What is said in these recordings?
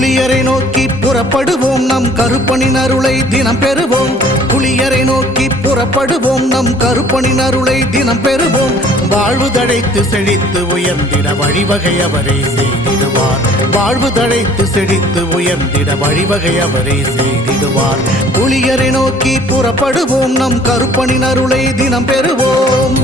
புலியரை நோக்கி புறப்படுவோம், நம் கருப்பனின் அருளை தினம் பெறுவோம். புலியரை நோக்கி புறப்படுவோம், நம் கருப்பனின் அருளை தினம் பெறுவோம். வாழ்வு தழைத்து செழித்து உயர்ந்திட வழிவகை அவரே செய்திடுவார். வாழ்வு தழைத்து செழித்து உயர்ந்திட வழிவகை அவரே செய்திடுவார். புலியரை நோக்கி புறப்படுவோம், நம் கருப்பனின் அருளை தினம் பெறுவோம்.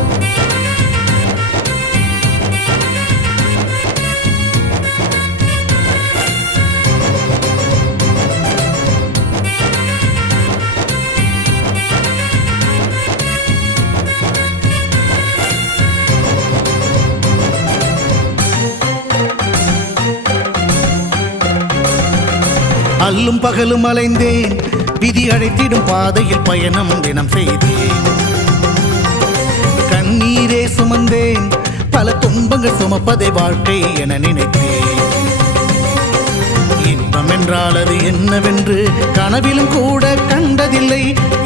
அல்லும் பகலும் அலைந்தேன், விதி அழைத்திடும் பாதையில் பயணம் தினம் செய்தேன். கண்ணீரே சுமந்தேன், பல துன்பங்கள் சுமப்பதை வாழ்க்கை என நினைத்தேன். இன்பம் என்றால் அது என்னவென்று கனவிலும் கூட கண்டதில்லை.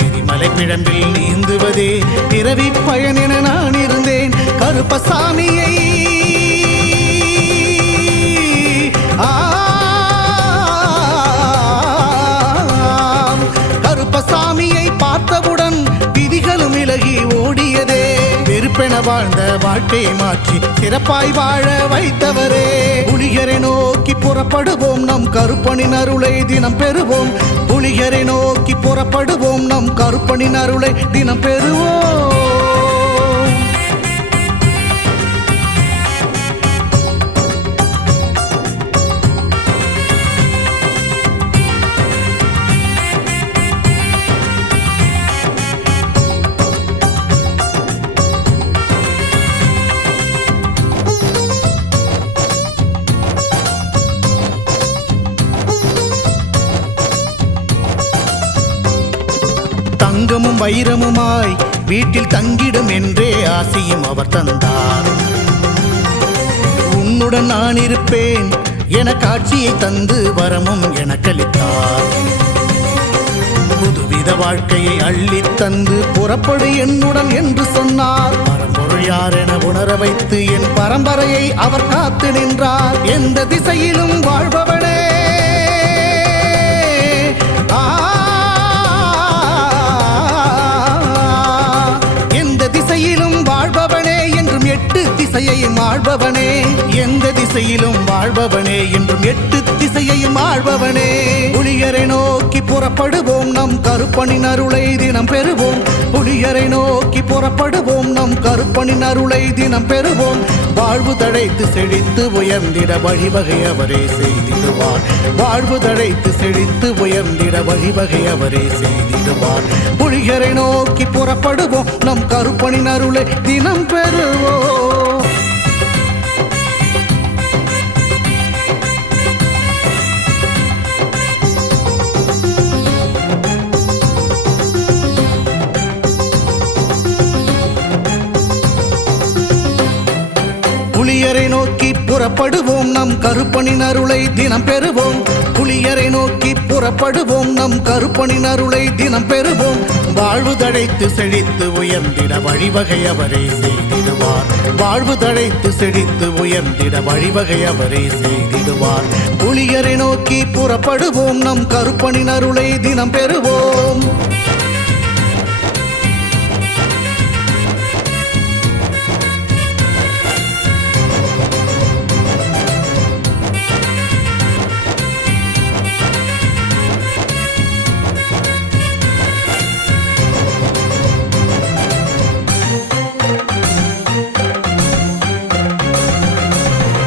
எரிமலை பிழம்பில் நீந்துவதே பிறவி பயன் என நான் இருந்தேன். கருப்பசாமியை கருப்பசாமியை பார்த்தவுடன் விதிகளும் விலகி ஓடியதே. வெறுப்பென வாழ்ந்த வாழ்க்கையை மாற்றி சிறப்பாய் வாழ வைத்தவரே. புலியரை நோக்கி புறப்படுவோம், நம் கருப்பனின் அருளை தினம் பெறுவோம். புலியரை நோக்கி புறப்படுவோம், நம் கருப்பனின் அருளை தினம் பெறுவோம். தங்கமும் வைரமுமாய் வீட்டில் தங்கிடும் என்றே ஆசையும் அவர் தந்தார். உன்னுடன் நான் இருப்பேன் என காட்சியை தந்து வரமும் எனக்களித்தார். புதுவித வாழ்க்கையை அள்ளி தந்து புறப்படு என்னுடன் என்று சொன்னார். பரம்பொருள் யார் என உணர வைத்து என் பரம்பரையை அவர் காத்து நின்றார். எந்த திசையிலும் வாழ்பவனே, வாழ்பவனே என்றும் எட்டு திசையையும் ஆள்பவனே. எந்த திசையிலும் வாழ்பவனே என்றும் எட்டு திசையையும் ஆள்பவனே. புலியரை நோக்கி புறப்படுவோம், நம் கருப்பனின் அருளை தினம் பெறுவோம். புலியரை நோக்கி புறப்படுவோம், நம் கருப்பனின் அருளை தினம் பெறுவோம். வாழ்வு தழைத்து செழித்து உயர்ந்திட வழிவகை அவரே செய்திடுவார். வாழ்வு தழைத்து செழித்து உயர்ந்திட வழிவகை அவரே செய்திடுவார். புலியரை நோக்கி புறப்படுவோம், நம் கருப்பனின் அருளை தினம் பெறுவோம். புலியரை நோக்கி புறப்படுவோம், நம் கருப்பனின் அருளை தினம் பெறுவோம். புலியரை நோக்கி புறப்படுவோம், நம் கருப்பனின் அருளை தினம் பெறுவோம். வாழ்வு தழைத்து செழித்து உயர்ந்திட வழிவகை அவரே செய்திடுவார். வாழ்வு தழைத்து செழித்து உயர்ந்திட வழிவகை அவரே செய்திடுவார். புலியரை நோக்கி புறப்படுவோம், நம் கருப்பனின் அருளை தினம் பெறுவோம்.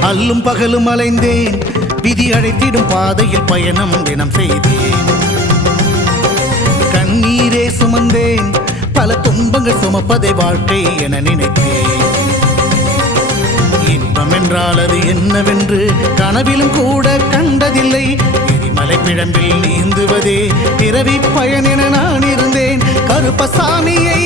அல்லும் பகலும் அலைந்தேன், விதி அழைத்திடும் பாதையில் பயணம் தினம் செய்தேன். கண்ணீரே சுமந்தேன், பல துன்பங்கள் சுமப்பதை வாழ்க்கை என நினைத்தேன். இன்பம் என்றால் அது என்னவென்று கனவிலும் கூட கண்டதில்லை. எரிமலை பிழம்பில் நீந்துவதே பிறவி பயன் என நான் இருந்தேன். கருப்பசாமியை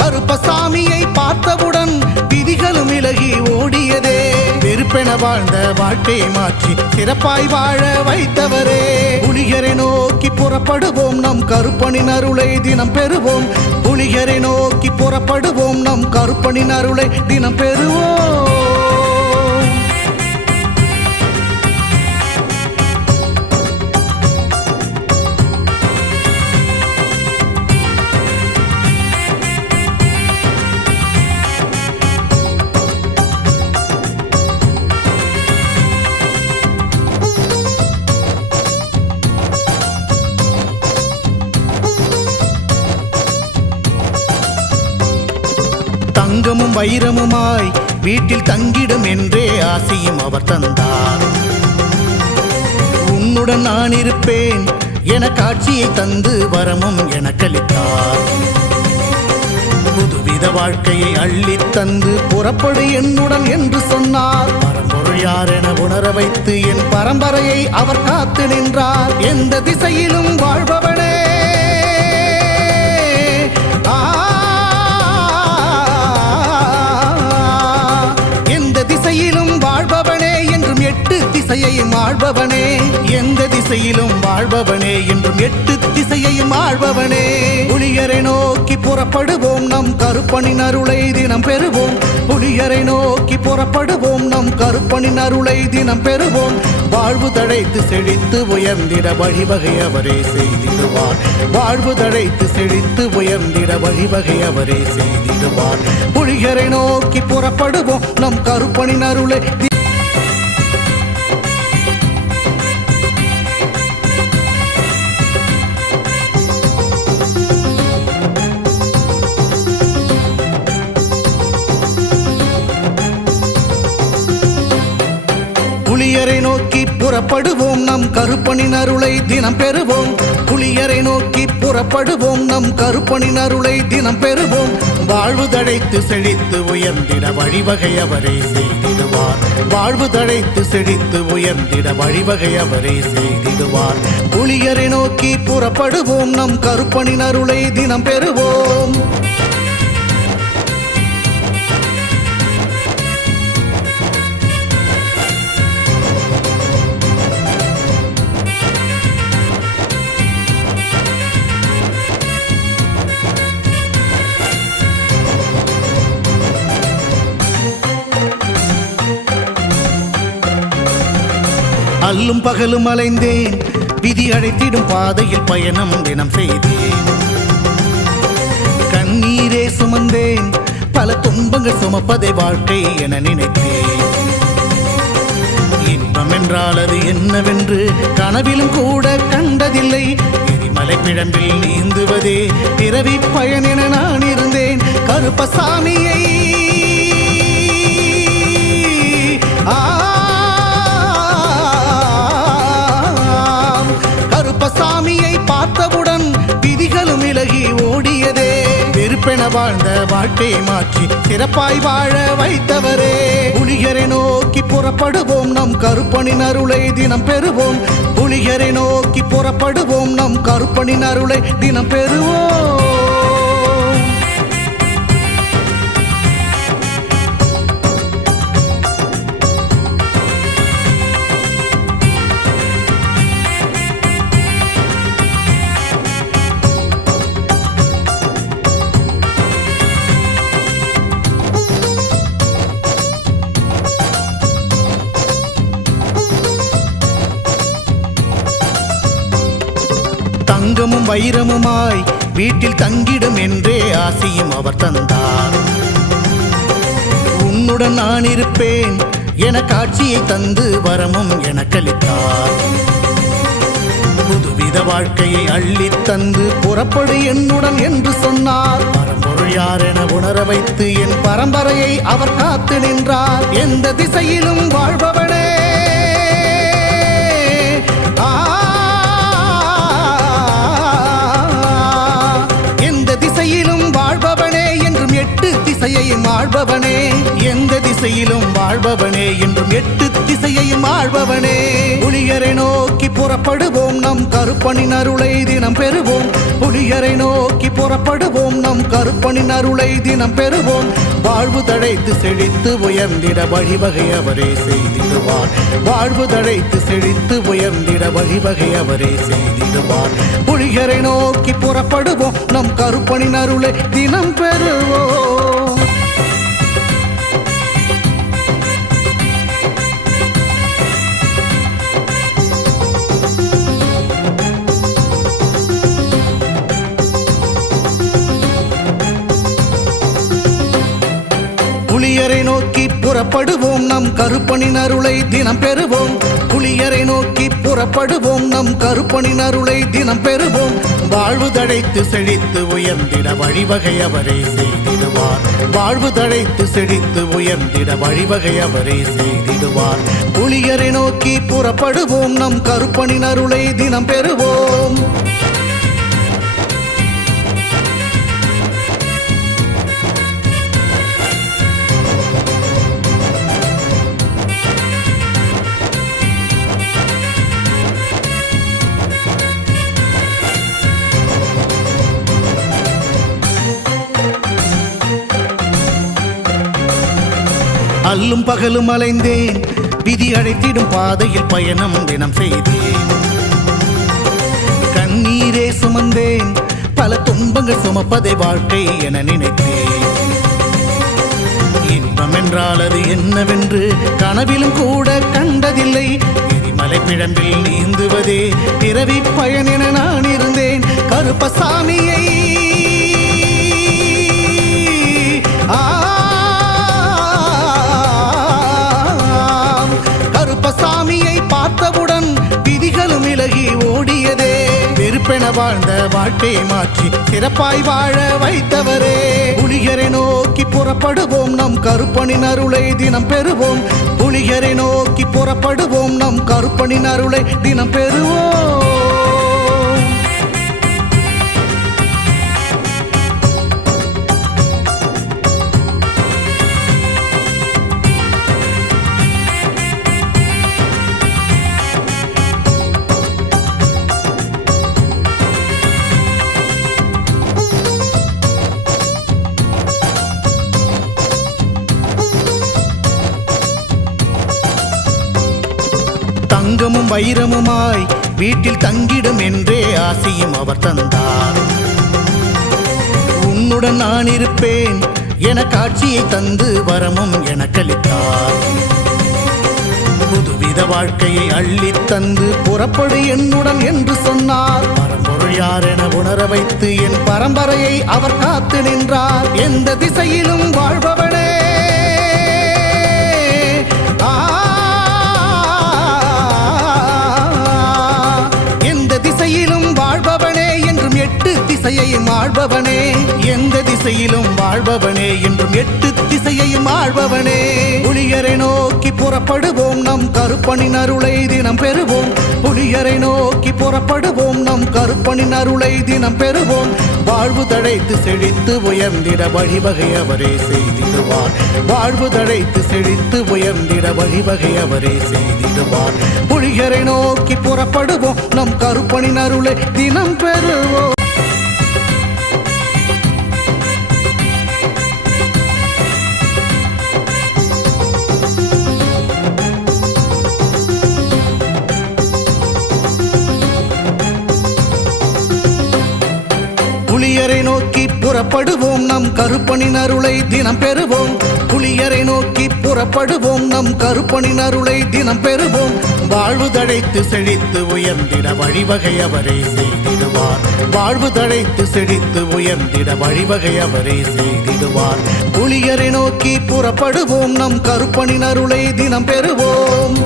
கருப்பசாமியை பார்த்தவுடன் விதிகளும் விலகி ஓடியதே. வெறுப்பென வாழ்ந்த வாழ்க்கையை மாற்றி சிறப்பாய் வாழ வைத்தவரே. புலியரை நோக்கி புறப்படுவோம், நம் கருப்பனின் அருளை தினம் பெறுவோம். புலியரை நோக்கி புறப்படுவோம், நம் கருப்பனின் அருளை தினம் பெறுவோம். தங்கமும் வைரமுமாய் வீட்டில் தங்கிடும் என்றே ஆசையும் அவர் தந்தார். உன்னுடன் நான் இருப்பேன் என காட்சியை தந்து வரமும் எனக்களித்தார். புதுவித வாழ்க்கையை அள்ளித் தந்து புறப்படு என்னுடன் என்று சொன்னார். பரம்பொருள் யார் என உணர வைத்து என் பரம்பரையை அவர் காத்து நின்றார். எந்த திசையிலும் வாழ்பவனே, வாழ்பவனே என்றும் எட்டு திசையையும் ஆள்பவனே. எந்த திசையிலும் வாழ்பவனே என்றும் எட்டு திசையையும் ஆள்பவனே. புலியரை நோக்கி புறப்படுவோம், நம் கருப்பனின் அருளை தினம் பெறுவோம். புலியரை நோக்கி புறப்படுவோம், நம் கருப்பனின் அருளை தினம் பெறுவோம். வாழ்வு தழைத்து செழித்து உயர்ந்திட வழிவகை அவரே செய்திடுவார். வாழ்வு தழைத்து செழித்து உயர்ந்திட வழிவகை அவரே செய்திடுவார். புலியரை நோக்கி புறப்படுவோம், நம் கருப்பனின் அருளை புலியரை நோக்கி புறப்படுவோம், நம் கருப்பனின் அருளை தினம் பெறுவோம். புலியரை நோக்கி புறப்படுவோம், நம் கருப்பனின் அருளை தினம் பெறுவோம். வாழ்வு தழைத்து செழித்து உயர்ந்திட வழிவகை அவரே செய்திடுவார். வாழ்வு தழைத்து செழித்து உயர்ந்திட வழிவகை அவரே செய்திடுவார். புலியரை நோக்கி புறப்படுவோம், நம் கருப்பனின் அருளை தினம் பெறுவோம். அல்லும் பகலும் அலைந்தேன், விதி அழைத்திடும் பாதையில் பயணம் தினம் செய்தேன். கண்ணீரே சுமந்தேன், பல துன்பங்கள் சுமப்பதை வாழ்க்கை என நினைத்தேன். இன்பம் என்றால் அது என்னவென்று கனவிலும் கூட கண்டதில்லை. எரிமலை பிழம்பில் நீந்துவதே பிறவி பயன் என நான் இருந்தேன். கருப்பசாமியை கருப்பசாமியை பார்த்தவுடன் விதிகளும் விலகி ஓடியதே. வெறுப்பென வாழ்ந்த வாழ்க்கையை மாற்றி சிறப்பாய் வாழ வைத்தவரே. புலியரை நோக்கி புறப்படுவோம், நம் கருப்பனின் அருளை தினம் பெறுவோம். புலியரை நோக்கி புறப்படுவோம், நம் கருப்பனின் அருளை தினம் பெறுவோம். தங்கமும் வைரமுமாய் வீட்டில் தங்கிடும் என்றே ஆசையும் அவர் தந்தார். உன்னுடன் நான் இருப்பேன் என காட்சியை தந்து வரமும் எனக்களித்தார். புதுவித வாழ்க்கையை அள்ளித் தந்து புறப்படு என்னுடன் என்று சொன்னார். பரம்பொருள் யார் என உணர வைத்து என் பரம்பரையை அவர் காத்து நின்றார். எந்த திசையிலும் வாழ்பவனே, வாழ்பவனே என்றும் எட்டு திசையையும் ஆள்பவனே. எந்த திசையிலும் வாழ்பவனே என்றும் எட்டு திசையையும் ஆள்பவனே. புலியரை நோக்கி புறப்படுவோம், நம் கருப்பனின் அருளை தினம் பெறுவோம். புலியரை நோக்கி புறப்படுவோம், நம் கருப்பனின் அருளை தினம் பெறுவோம். வாழ்வு தழைத்து செழித்து உயர்ந்திட வழிவகை அவரே செய்திடுவார். வாழ்வு தழைத்து செழித்து உயர்ந்திட வழிவகை அவரே செய்திடுவார். புலியரை நோக்கி புறப்படுவோம், நம் கருப்பனின் அருளை தினம் பெறுவோம். புலியரை நோக்கி புறப்படுவோம் நம் கருப்பனின் அருளை தினம் பெறுவோம். புலியரை நோக்கி புறப்படுவோம் நம் கருப்பனின் அருளை தினம் பெறுவோம். வாழ்வு தழைத்து செழித்து உயர்ந்திட வழிவகை அவரே செய்திடுவார். வாழ்வு தழைத்து செழித்து உயர்ந்திட வழிவகை அவரே செய்திடுவார். புலியரை நோக்கி புறப்படுவோம் நம் கருப்பனின் அருளை தினம் பெறுவோம். அல்லும் பகலும் அலைந்தேன், விதி அழைத்திடும் பாதையில் பயணம் தினம் செய்தேன். கண்ணீரே சுமந்தேன், பல துன்பங்கள் சுமப்பதை வாழ்க்கை என நினைத்தேன். இன்பம் என்றால் அது என்னவென்று கனவிலும் கூட கண்டதில்லை. எரிமலை பிழம்பில் நீந்துவதே பிறவி பயன் என நான் இருந்தேன். கருப்பசாமியை கருப்பசாமியை பார்த்தவுடன் விதிகளும் விலகி ஓடியதே. வெறுப்பென வாழ்ந்த வாழ்க்கையை மாற்றி சிறப்பாய் வாழ வைத்தவரே. புலியரை நோக்கி புறப்படுவோம் நம் கருப்பனின் அருளை தினம் பெறுவோம். புலியரை நோக்கி புறப்படுவோம் நம் கருப்பனின் அருளை தினம் பெறுவோம். தங்கமும் வைரமுமாய் வீட்டில் தங்கிடும் என்றே ஆசையும் அவர் தந்தார். உன்னுடன் நான் இருப்பேன் என காட்சியை தந்து வரமும் எனக்களித்தார். புதுவித வாழ்க்கையை அள்ளி தந்து புறப்படு என்னுடன் என்று சொன்னார். பரம்பொருள் யார் என உணர வைத்து என் பரம்பரையை அவர் காத்து நின்றார். எந்த திசையிலும் வாழ்பவனே, வாழ்பவனே என்றும் எட்டு திசையையும் ஆள்பவனே. எந்த திசையிலும் வாழ்பவனே என்றும் எட்டு திசையையும் ஆள்பவனே. புலியரை நோக்கி புறப்படுவோம் நம் கருப்பனின் அருளை தினம் பெறுவோம். புலியரை நோக்கி புறப்படுவோம் நம் கருப்பனின் அருளை தினம் பெறுவோம். வாழ்வு தழைத்து செழித்து உயர்ந்திட வழிவகை அவரே செய்திடுவார். வாழ்வு தழைத்து செழித்து உயர்ந்திட வழிவகை அவரே செய்திடுவார். புலியரை நோக்கி புறப்படுவோம் நம் கருப்பனின் அருளை தினம் பெறுவோம். புலியரை நோக்கி புறப்படுவோம் நம் கருப்பனின் அருளை தினம் பெறுவோம். புலியரை நோக்கி புறப்படுவோம் நம் கருப்பனின் அருளை தினம் பெறுவோம். வாழ்வு தழைத்து செழித்து உயர்ந்திட வழிவகை அவரே செய்திடுவார். வாழ்வு தழைத்து செழித்து உயர்ந்திட வழிவகை அவரே செய்திடுவார். புலியரை நோக்கி புறப்படுவோம் நம் கருப்பனின் அருளை தினம் பெறுவோம்.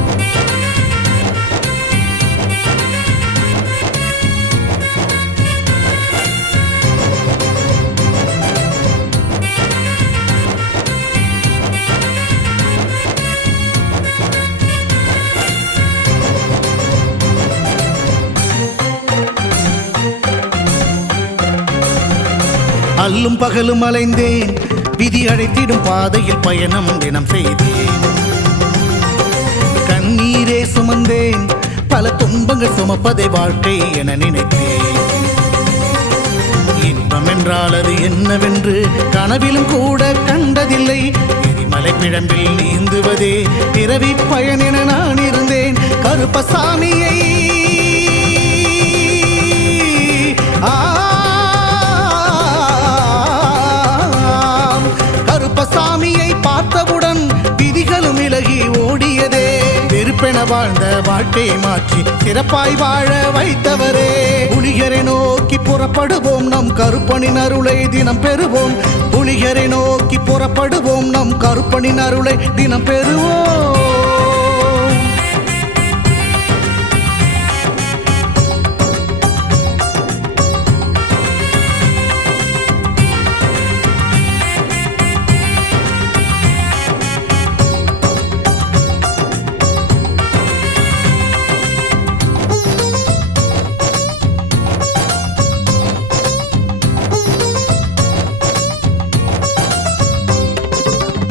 அல்லும் பகலும் அலைந்தேன், விதி அழைத்திடும் பாதையில் பயணம் தினம் செய்தேன். கண்ணீரே சுமந்தேன், பல துன்பங்கள் சுமப்பதை வாழ்க்கை என நினைத்தேன். இன்பம் என்றால் அது என்னவென்று கனவிலும் கூட கண்டதில்லை. எரிமலை பிழம்பில் நீந்துவதே பிறவி பயன் என நான் இருந்தேன். கருப்பசாமியை கருப்பசாமியை பார்த்தவுடன் விதிகளும் விலகி ஓடியதே. வெறுப்பென வாழ்ந்த வாழ்க்கையை மாற்றி சிறப்பாய் வாழ வைத்தவரே. புலியரை நோக்கி புறப்படுவோம் நம் கருப்பனின் அருளை தினம் பெறுவோம். புலியரை நோக்கி புறப்படுவோம் நம் கருப்பனின் அருளை தினம் பெறுவோம்.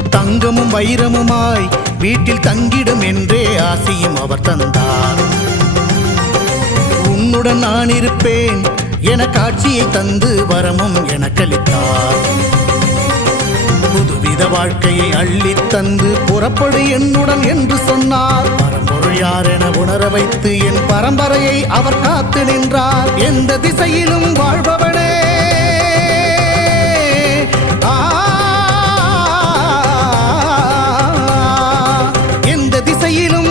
தங்கமும் வைரமுமாய் வீட்டில் தங்கிடும் என்றே ஆசியும் அவர் தந்தார். உன்னுடன் நான் இருப்பேன் என காட்சியை தந்து வரமும் எனக்களித்தார். புதுவித வாழ்க்கையை அள்ளித் தந்து புறப்படு என்னுடன் என்று சொன்னார். பரம்பொருள் யார் என உணர வைத்து என் பரம்பரையை அவர் காத்து நின்றார். எந்த திசையிலும் வாழ்பவனே,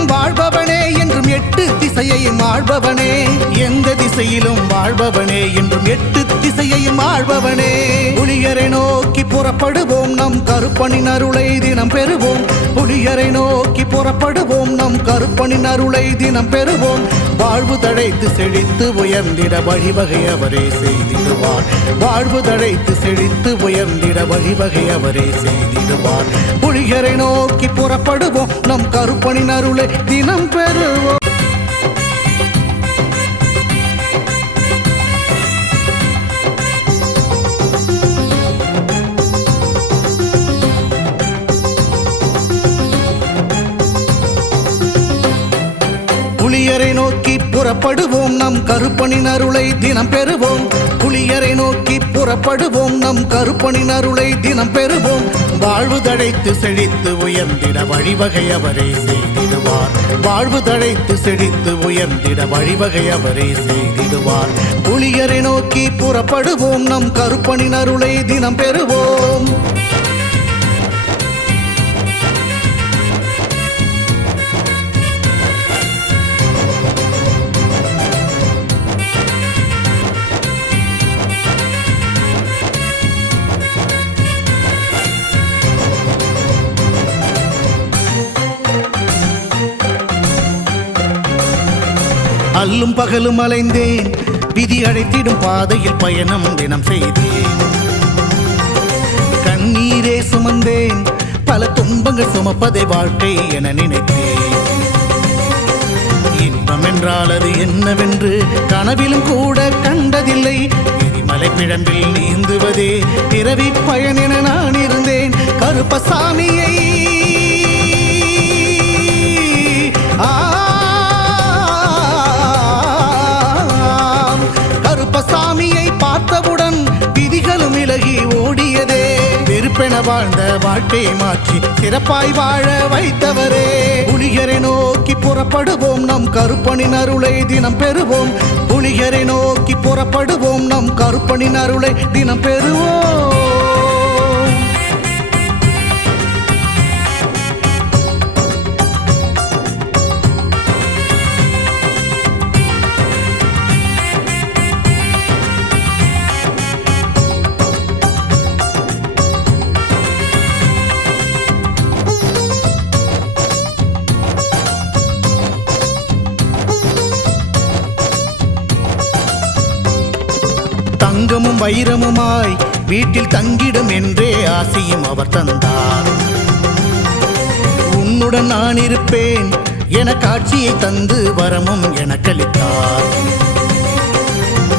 வாழ்பவனே என்றும் எட்டு திசையையும் ஆள்பவனே. எந்த திசையிலும் வாழ்பவனே என்றும் எட்டு திசையையும் ஆள்பவனே. புலியரை நோக்கி புறப்படுவோம் நம் கருப்பனின் அருளை தினம் பெறுவோம். புலியரை நோக்கி புறப்படுவோம் நம் கருப்பனின் அருளை தினம் பெறுவோம். வாழ்வு தழைத்து செழித்து உயர்ந்திட வழிவகை அவரே செய்திடுவார். வாழ்வு தழைத்து செழித்து உயர்ந்திட வழிவகை அவரே செய்திடுவார். புலியரை நோக்கி புறப்படுவோம் நம் கருப்பனின் அருளை தினம் பெறுவோம். புலியரை நோக்கி புறப்படுவோம் நம் கருப்பனின் அருளை தினம் பெறுவோம். புலியரை நோக்கி புறப்படுவோம் நம் கருப்பனின் அருளை தினம் பெறுவோம். வாழ்வு தழைத்து செழித்து உயர்ந்திட வழிவகை அவரே செய்திடுவார். வாழ்வு தழைத்து செழித்து உயர்ந்திட வழிவகை அவரே செய்திடுவார். புலியரை நோக்கி புறப்படுவோம் நம் கருப்பனின் அருளை தினம் பெறுவோம். அல்லும் பகலும் அலைந்தேன், விதி அழைத்திடும் பாதையில் பயணம் தினம் செய்தேன். கண்ணீரே சுமந்தேன், பல துன்பங்கள் சுமப்பதை வாழ்க்கை என நினைத்தேன். இன்பம் என்றால் அது என்னவென்று கனவிலும் கூட கண்டதில்லை. எரிமலை பிழம்பில் நீந்துவதே பிறவி பயன் என நான் இருந்தேன். கருப்பசாமியை கருப்பசாமியை பார்த்தவுடன் விதிகளும் விலகி ஓடியதே. வெறுப்பென வாழ்ந்த வாழ்க்கையை மாற்றி சிறப்பாய் வாழ வைத்தவரே. புலியரை நோக்கி புறப்படுவோம் நம் கருப்பனின் அருளை தினம் பெறுவோம். புலியரை நோக்கி புறப்படுவோம் நம் கருப்பனின் அருளை தினம் பெறுவோம். தங்கமும் வைரமுமாய் வீட்டில் தங்கிடும் என்றே ஆசியும் அவர் தந்தார். உன்னுடன் நான் இருப்பேன் என காட்சியை தந்து வரமும் எனக்களித்தார்.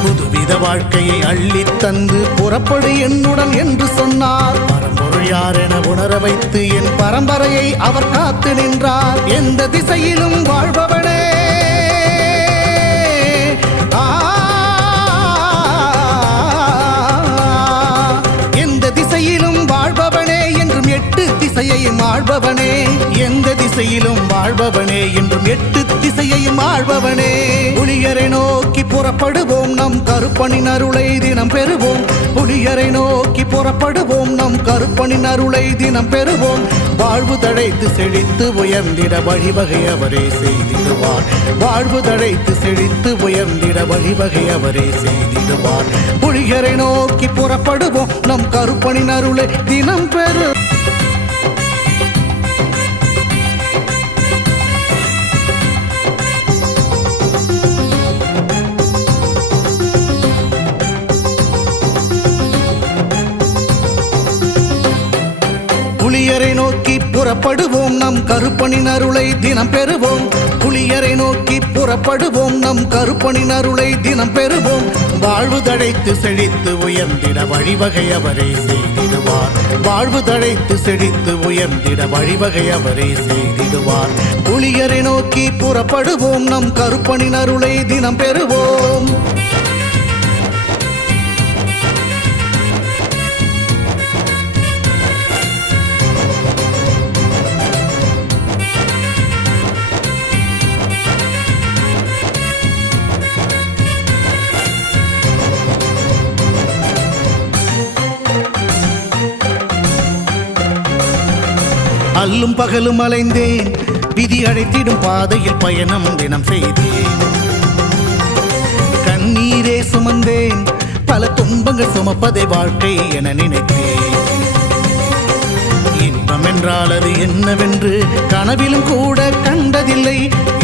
புதுவித வாழ்க்கையை அள்ளித் தந்து புறப்படு என்னுடன் என்று சொன்னார். பரம்பொருள் யார் என உணர வைத்து என் பரம்பரையை அவர் காத்து நின்றார். எந்த திசையிலும் வாழ்பவனே, திசையிலும் வாழ்பவனே என்றும் எட்டு திசையையும் ஆள்பவனே. எந்த திசையிலும் வாழ்பவனே என்றும் எட்டு திசையையும் ஆள்பவனே. புலியரை நோக்கி புறப்படுவோம் நம் கருப்பனின் அருளை தினம் பெறுவோம். புலியரை நோக்கி புறப்படுவோம் நம் கருப்பனின் அருளை தினம் பெறுவோம். வாழ்வு தழைத்து செழித்து உயர்ந்திட வழிவகை அவரே செய்திடுவார். வாழ்வு தழைத்து செழித்து உயர்ந்திட வழிவகை அவரே செய்திடுவார். புலியரை நோக்கி புறப்படுவோம் நம் கருப்பனின் அருளை தினம் பெறு. புலியரை நோக்கி புறப்படுவோம் நம் கருப்பனின் அருளை தினம் பெறுவோம் புலியரை நோக்கி புறப்படுவோம் நம் கருப்பனின் அருளை தினம் பெறுவோம் வாழ்வு தழைத்து செழித்து உயர்ந்திட வழிவகை அவரே செய்திடுவார் வாழ்வு தழைத்து செழித்து உயர்ந்திட வழிவகை அவரே செய்திடுவார் புலியரை நோக்கி புறப்படுவோம் நம் கருப்பனின் அருளை தினம் பெறுவோம் அல்லும் பகலும் அலைந்தேன் விதி அழைத்திடும் பாதையில் பயணம் தினம் செய்தேன் கண்ணீரே சுமந்தேன் பல துன்பங்கள் சுமப்பதை வாழ்க்கை என நினைத்தேன் இன்பம் என்றால் அது என்னவென்று கனவிலும் கூட கண்டதில்லை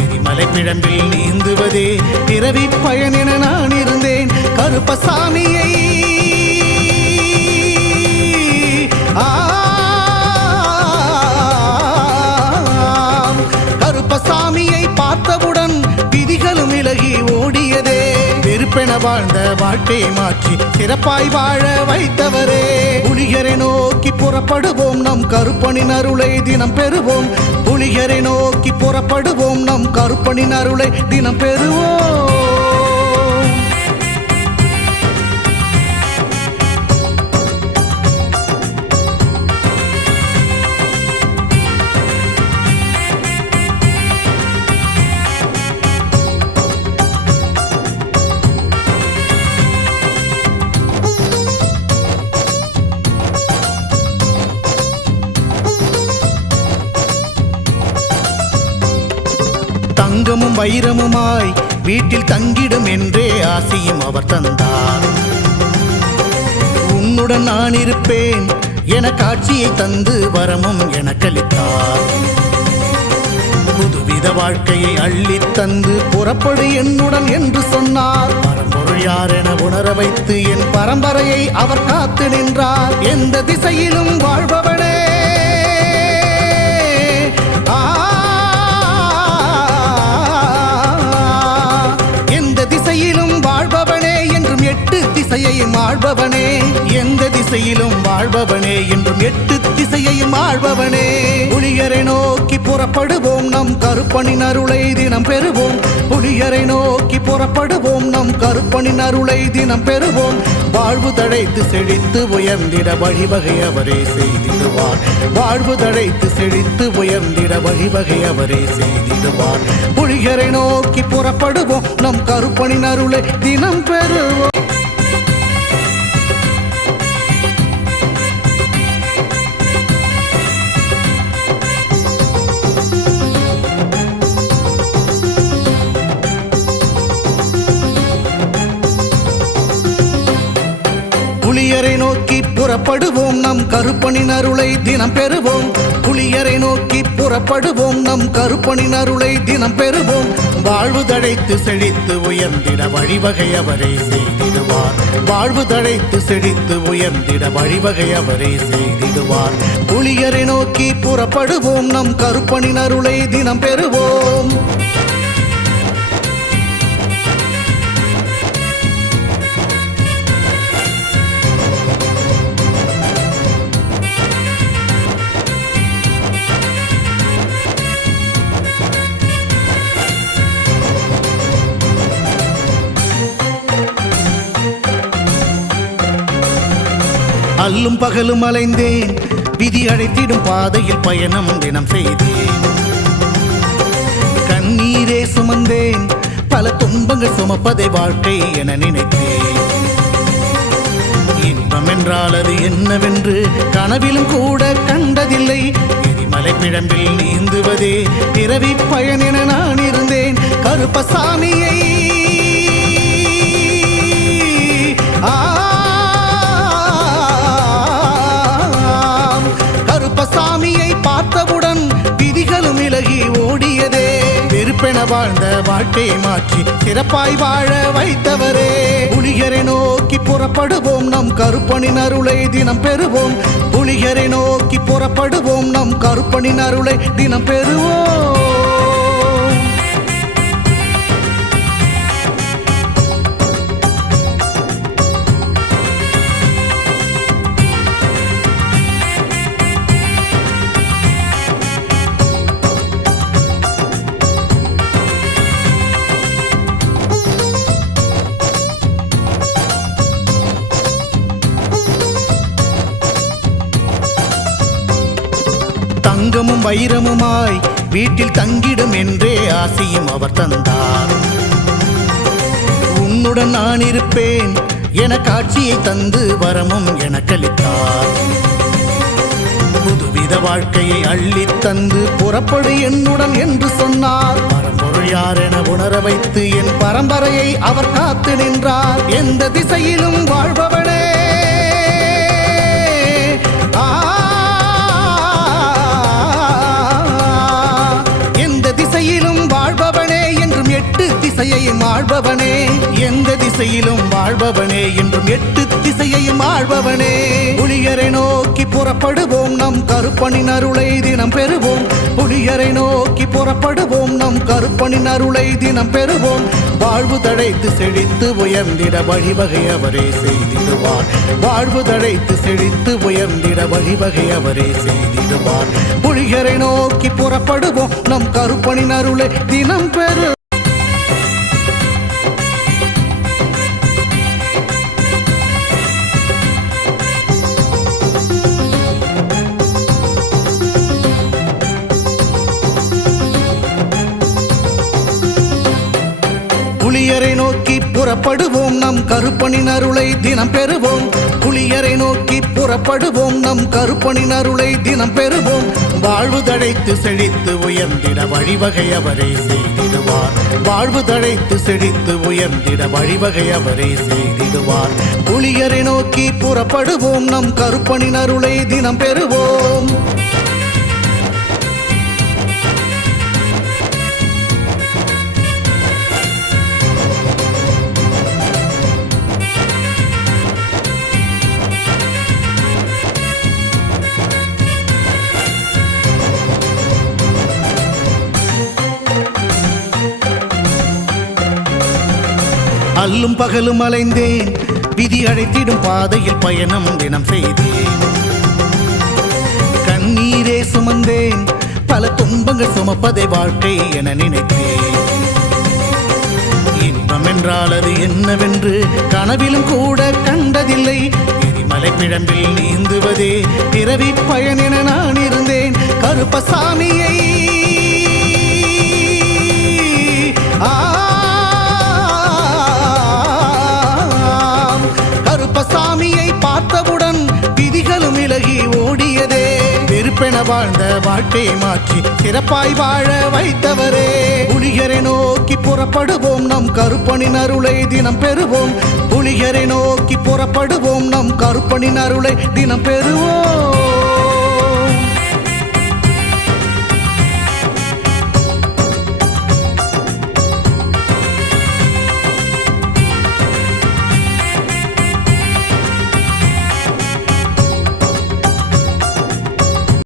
எரிமலை பிழம்பில் நீந்துவதே பிறவி பயன் என நான் இருந்தேன் கருப்பசாமியை கருப்பசாமியை பார்த்தவுடன் விதிகளும் விலகி ஓடியதே வெறுப்பென வாழ்ந்த வாழ்க்கையை மாற்றி சிறப்பாய் வாழ வைத்தவரே புலியரை நோக்கி புறப்படுவோம் நம் கருப்பனின் அருளை தினம் பெறுவோம் புலியரை நோக்கி புறப்படுவோம் நம் கருப்பனின் அருளை தினம் பெறுவோம் தங்கமும் வைரமுமாய் வீட்டில் தங்கிடும் என்றே ஆசையும் அவர் தந்தார் உன்னுடன் நான் இருப்பேன் என காட்சியை தந்து வரமும் எனக்களித்தார் புதுவித வாழ்க்கையை அள்ளி தந்து புறப்படு என்னுடன் என்று சொன்னார் பரம்பொருள் யார் என உணர வைத்து என் பரம்பரையை அவர் காத்து நின்றார் எந்த திசையிலும் வாழ்பவனே திசையிலும் வாழ்பவனே என்றும் எட்டு திசையையும் ஆள்பவனே எந்த திசையிலும் வாழ்பவனே என்றும் எட்டு திசையையும் ஆள்பவனே புலியரை நோக்கி புறப்படுவோம் நம் கருப்பனின் அருளை தினம் பெறுவோம் புலியரை நோக்கி புறப்படுவோம் நம் கருப்பனின் அருளை தினம் பெறுவோம் வாழ்வு தழைத்து செழித்து உயர்ந்திட வழிவகை அவரே செய்திடுவார் வாழ்வு தழைத்து செழித்து உயர்ந்திட வழிவகை அவரே செய்திடுவார் புலியரை நோக்கி புறப்படுவோம் நம் கருப்பனின் அருளை தினம் பெறுவோம் புலியரை நோக்கி புறப்படுவோம் நம் கருப்பனின் அருளை தினம் பெறுவோம் புலியரை நோக்கி புறப்படுவோம் நம் கருப்பனின் அருளை தினம் பெறுவோம் வாழ்வு தழைத்து செழித்து உயர்ந்திட வழிவகை அவரே செய்திடுவார் வாழ்வு தழைத்து செழித்து உயர்ந்திட வழிவகை அவரே செய்திடுவார் புலியரை நோக்கி புறப்படுவோம் நம் கருப்பனின் அருளை தினம் பெறுவோம் அல்லும் பகலும் அலைந்தேன் விதி அழைத்திடும் பாதையில் பயணம் தினம் செய்தேன் கண்ணீரே சுமந்தேன் பல துன்பங்கள் சுமப்பதை வாழ்க்கை என நினைத்தேன் இன்பம் என்றால் அது என்னவென்று கனவிலும் கூட கண்டதில்லை எரிமலை பிழம்பில் நீந்துவதே பிறவி பயன் என நான் இருந்தேன் கருப்பசாமியை கருப்பசாமியை பார்த்தவுடன் விதிகளும் விலகி ஓடியதே வெறுப்பென வாழ்ந்த வாழ்க்கையை மாற்றி சிறப்பாய் வாழ வைத்தவரே புலியரை நோக்கி புறப்படுவோம் நம் கருப்பனின் அருளை தினம் பெறுவோம் புலியரை நோக்கி புறப்படுவோம் நம் கருப்பனின் அருளை தினம் பெறுவோம். தங்கமும் வைரமுமாய் வீட்டில் தங்கிடும் என்றே ஆசையும் அவர் தந்தார். உன்னுடன் நான் இருப்பேன் என காட்சியை தந்து வரமும் எனக்களித்தார். புதுவித வாழ்க்கையை அள்ளித் தந்து புறப்படு என்னுடன் என்று சொன்னார். பரம்பொருள் யார் என உணர வைத்து என் பரம்பரையை அவர் காத்து நின்றார். எந்த திசையிலும் வாழ்பவனே, திசையையும் ஆள்பவனே, எந்த திசையிலும் வாழ்பவனே என்றும் 8 திசையையும் ஆள்பவனே. புலியரை நோக்கி புறப்படுவோம் நம் கருப்பனின் அருளை தினம் பெறுவோம். புலியரை நோக்கி புறப்படுவோம் நம் கருப்பனின் அருளை தினம் பெறுவோம். வாழ்வு தழைத்து செழித்து உயர்ந்திட வழிவகை அவரே செய்திடுவார். வாழ்வு தழைத்து செழித்து உயர்ந்திட வழிவகை அவரே செய்திடுவார். புலியரை நோக்கி புறப்படுவோம் நம் கருப்பனின் அருளை தினம் பெறு. புலியரை நோக்கி புறப்படுவோம் நம் கருப்பனின் அருளை தினம் பெறுவோம். புலியரை நோக்கி புறப்படுவோம் நம் கருப்பனின் அருளை தினம் பெறுவோம். வாழ்வு தழைத்து செழித்து உயர்ந்திட வழிவகை அவரே செய்திடுவார். வாழ்வு தழைத்து செழித்து உயர்ந்திட வழிவகை அவரே செய்திடுவார். புலியரை நோக்கி புறப்படுவோம் நம் கருப்பனின் அருளை தினம் பெறுவோம். அல்லும் பகலும் அலைந்தேன், விதி அழைத்திடும் பாதையில் பயணம் தினம் செய்தேன். கண்ணீரே சுமந்தேன், பல துன்பங்கள் சுமப்பதை வாழ்க்கை என நினைத்தேன். இன்பம் என்றால் அது என்னவென்று கனவிலும் கூட கண்டதில்லை. எரிமலை பிழம்பில் நீந்துவதே பிறவி பயன் என நான் இருந்தேன். கருப்பசாமியை கருப்பசாமியை பார்த்தவுடன் விதிகளும் விலகி ஓடியதே. வெறுப்பென வாழ்ந்த வாழ்க்கையை மாற்றி சிறப்பாய் வாழ வைத்தவரே. புலியரை நோக்கி புறப்படுவோம் நம் கருப்பனின் அருளை தினம் பெறுவோம். புலியரை நோக்கி புறப்படுவோம் நம் கருப்பனின் அருளை தினம் பெறுவோம்.